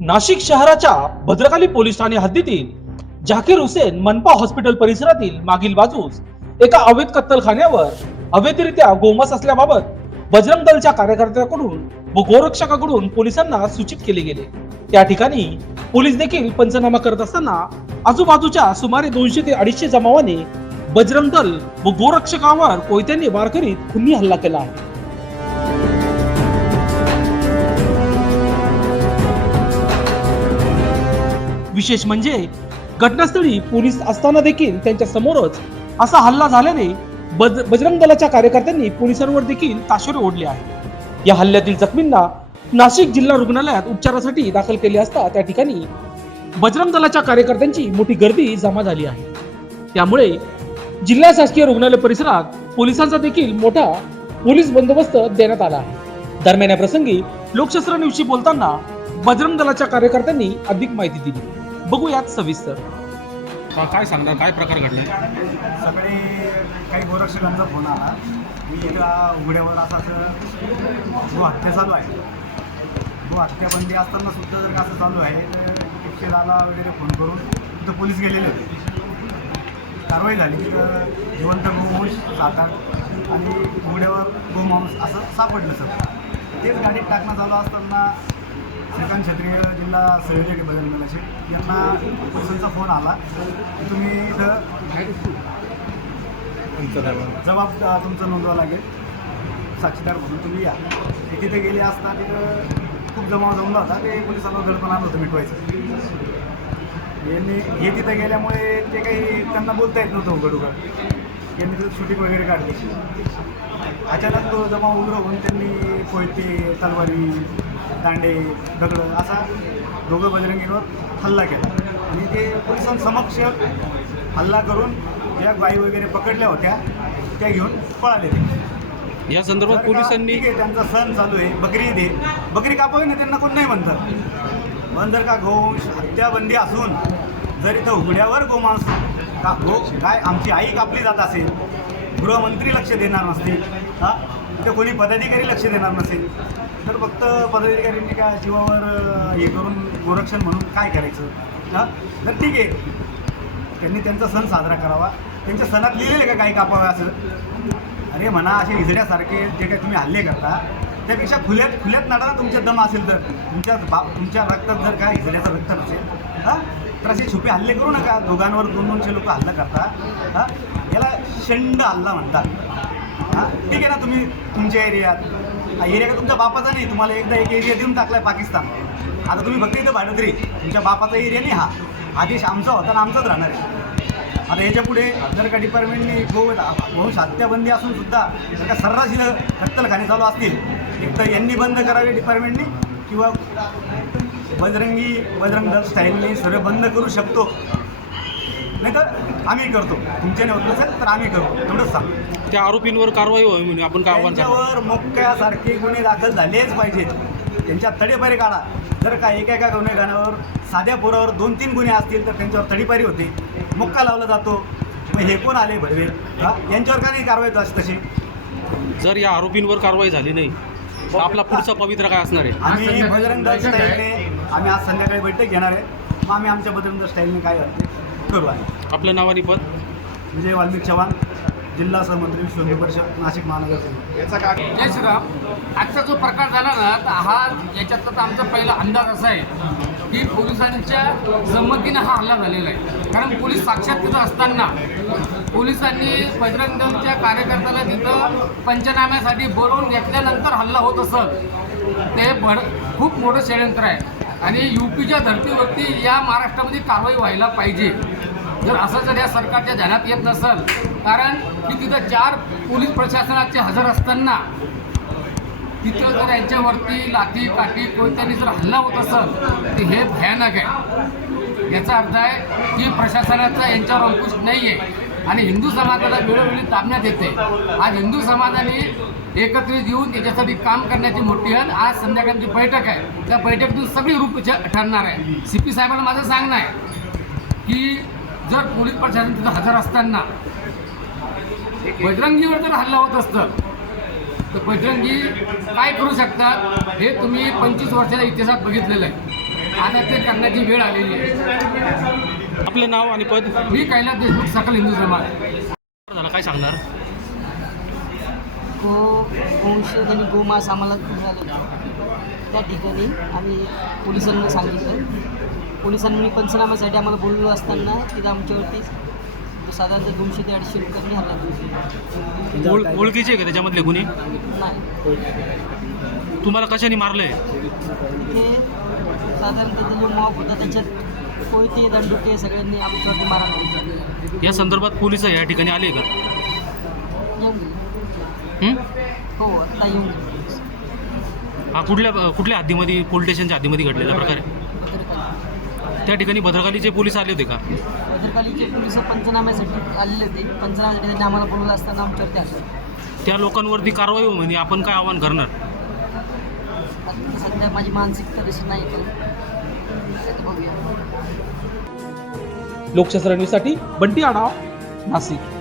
नाशिक शहराच्या भद्रकाली पोलीस ठाणे हद्दीतील झाकीर हुसेन मनपा हॉस्पिटल परिसरातील मागील बाजूस एका अवैध कत्तलखान्यावर अवैधरित्या गोमांस असल्याबाबत बजरंग दलच्या कार्यकर्त्यांकडून व गोरक्षकाकडून पोलिसांना सूचित केले गेले। त्या ठिकाणी पोलीस देखील पंचनामा करत असताना आजूबाजूच्या सुमारे 200 ते 250 जमावाने बजरंग दल व गोरक्षकावर कोयत्यांनी वार करीत खुनी हल्ला केला आहे। विशेष म्हणजे घटनास्थळी पोलीस असताना देखील त्यांच्या समोरच असा हल्ला झाल्याने बजरंग दलाच्या कार्यकर्त्यांनी पोलिसांवर देखील ताशेरे ओढले आहे। या हल्ल्यातील जखमींना नाशिक जिल्हा रुग्णालयात उपचारासाठी दाखल केले असता त्या ठिकाणी बजरंग दलाच्या कार्यकर्त्यांची मोठी गर्दी जमा झाली आहे। त्यामुळे जिल्हा शासकीय रुग्णालय परिसरात पोलिसांचा देखील मोठा पोलीस बंदोबस्त देण्यात आला आहे। दरम्यान या प्रसंगी लोकशास्त्र न्यूजशी बोलताना बजरंग दलाच्या कार्यकर्त्यांनी अधिक माहिती दिली। बघूयात सविस्तर। काय सांगणार, काय प्रकार घडला? सकाळी काही गोरक्षकांचा फोन आला की एका उघड्यावर असं हत्या चालू आहे। हत्याबंदी असताना सुद्धा जर का असं चालू आहे तर 110ला वगैरे फोन करून तिथं पोलीस गेलेले होते। कारवाई झाली तिथं जिवंत गोमांस साठा आणि उघड्यावर गोमांस असं सापडलं सर। तेच गाडीत टाकणं चालू असताना श्रीकांत क्षत्रिय जिल्हा सहयोगी बजरंग दलाचे यांना पोलिसांचा फोन आला की तुम्ही इथं जबाब तुमचा नोंदवा लागेल, साक्षीदार म्हणून तुम्ही या। ते तिथे गेले असता तिथं खूप जमाव जमला होता, ते पोलिसांना दडपण आणलं होतं मिटवायचं। यांनी हे तिथे गेल्यामुळे ते काही त्यांना बोलता येत नव्हतं उघड उघड। यांनी तिथं शूटिंग वगैरे काढली। अचानक तो जमाव उघड होऊन त्यांनी कोयते, तलवारी, दांडे, दगड असा दोघं बजरंगीवर हल्ला केला आणि ते पोलिसांसमक्ष हल्ला करून ज्या गायी वगैरे पकडल्या होत्या त्या घेऊन पळाले। ते या संदर्भात पोलिसांनी त्यांचा सण चालू आहे, बकरी ईद आहे, बकरी कापावी ना त्यांना कोण नाही म्हणतं। पण जर का गोवंश हत्याबंदी असून जर इथं उघड्यावर गोमांस गाय आमची आई कापली जात असेल, गृहमंत्री लक्ष देणार नसतील, इथं कोणी पदाधिकारी लक्ष देणार नसेल तर फक्त पदाधिकाऱ्यांनी काय जीवावर हे करून गोरक्षण म्हणून काय करायचं? तर ठीक आहे, त्यांनी त्यांचा सण साजरा करावा। त्यांच्या सणात लिहिलेले का गाय कापावे असं? अरे म्हणा, असे इजड्यासारखे जे काही तुम्ही हल्ले करता त्यापेक्षा खुल्यात नाडाला तुमच्या दम असेल तर तुमच्या रक्तात जर काय इजड्याचं रक्त नसेल तर असे छुपे हल्ले करू नका। दोघांवर 200 लोक हल्ला करता, याला शंड हल्ला म्हणतात। ठीक आहे ना, तुम्ही तुमच्या एरियात एरिया का तुमच्या बापाचा नाही, तुम्हाला एकदा एक एरिया देऊन टाकलाय पाकिस्तान। आता तुम्ही फक्त इथं भाडोत्री, तुमच्या बापाचा एरिया नाही हा। आदेश आमचा होता ना आमचाच राहणार आहे। आता याच्या पुढे जर का डिपार्टमेंटनी गोवंश हत्याबंदी असून सुद्धा जर का सर्रास कत्तलखाने चालू असतील, एक तर यांनी बंद करावे डिपार्टमेंटनी किंवा बजरंग दल स्टाईलने सर्व बंद करू शकतो, नाही तर आम्ही करतो। तुमच्याने होत नसेल तर आम्ही करतो, एवढंच सांग। त्या आरोपींवर कारवाई व्हावी म्हणून आपण काय आव्हान करतो? त्यांच्यावर मोक्यासारखे गुन्हे दाखल झालेच पाहिजेत, त्यांच्या तडीपारी काढा। जर का एका गुन्हेगारावर साध्या पोरावर 2-3 गुन्हे असतील तर त्यांच्यावर तडीपारी होते, मोक्का लावला जातो। मग हे कोण आले भडवे? यांच्यावर का नाही कारवाई तशी? जर या आरोपींवर कारवाई झाली नाही तर आपला पुढचा पवित्रा काय असणार आहे? आम्ही बजरंग दल स्टाईलने आम्ही आज संध्याकाळी बैठक घेणार आहे। मग आम्ही आमच्या बजरंग दल स्टाईलने काय करू आहे। आपलं नाव आणि पद? विजय वाल्मिक चव्हाण, जिल्हा सहमंत्री विश्व परिषद नाशिक महानगर। याचा काय? जय श्रीराम। आजचा जो प्रकार झाला ना, तर हा याच्यातला तर आमचा पहिला अंदाज असा आहे की पोलिसांच्या संमतीनं हा हल्ला झालेला आहे। कारण पोलीस साक्षात तिथं असताना पोलिसांनी बजरंग दलच्या कार्यकर्त्याला तिथं पंचनाम्यासाठी बोलवून घेतल्यानंतर हल्ला होत असत, ते खूप मोठं षडयंत्र आहे। आणि यूपीच्या धर्तीवरती या महाराष्ट्रामध्ये कारवाई व्हायला पाहिजे। जर असं जर या सरकारच्या ध्यानात येत नसेल, कारण की तिथं 4 पोलीस प्रशासनाचे हजर असताना तिथं जर यांच्यावरती लाठी काठी कोणत्याने जर हल्ला होत असेल तर हे भयानक आहे। याचा अर्थ आहे की प्रशासनाचा यांच्यावर अंकुश नाही आहे आणि हिंदू समाजाला वेळोवेळी दाबण्यात येते। आज हिंदू समाजाने एकत्रित येऊन त्याच्यासाठी काम करण्याची मोठी आज संध्याकाळची बैठक आहे, त्या बैठकीतून सगळी रूप ठरणार आहे। CP साहेबांना माझं सांगणं आहे की जर पोलीस प्रशासन तिथं हजर असताना बजरंगीवर जर हल्ला होत असतं तर बजरंगी काय करू शकतात हे तुम्ही 25 वर्षाचा इतिहासात बघितलेलं आहे। आता ते करण्याची वेळ आलेली आहे. आपलं नाव आणि पद मी कैलास देशमुख सकल हिंदू समाज. झाला काय सांगणार? गोवंश आणि गोमांस आम्हाला मिळालं त्या ठिकाणी आम्ही पोलिसांना सांगितलं. पोलिसांनी पंचनाम्यासाठी आम्हाला बोललो असताना तिथं आमच्यावरती साधारणतः 200 ते 250 लोकांनी हल्ला केला. ओळखीचे आहे का त्याच्यामधले कुणी? नाही. तुम्हाला कशाने मारलंय? तिथे साधारणतः जो मॉब होता त्याच्यात कोयते दंडुके सगळ्यांनी आमच्यावरती मारा. या संदर्भात पोलिस या ठिकाणी आले का? येऊन गेले. हं? हो, आत्ता येऊन गेले. हा कुठल्या हद्दीमध्ये, पोलीस स्टेशनच्या हद्दीमध्ये घडलेला प्रकार आहे? भद्रकाली त्या ठिकाणी भद्रकालीचे पोलीस आले होते का? भद्रकालीचे पोलिस पंचनाम्यासाठी आलेले होते. पंचनाम्यासाठी त्यांनी आम्हाला बोलवलं असताना आमच्यावरती आले. त्या लोकांवरती कारवाई हो म्हणजे आपण काय आव्हान करणार? आता सध्या माझी मानसिकता तशी नाही केली. बघूया. लोकशास्त्र न्यूजसाठी बंटी आढाव, नाशिक.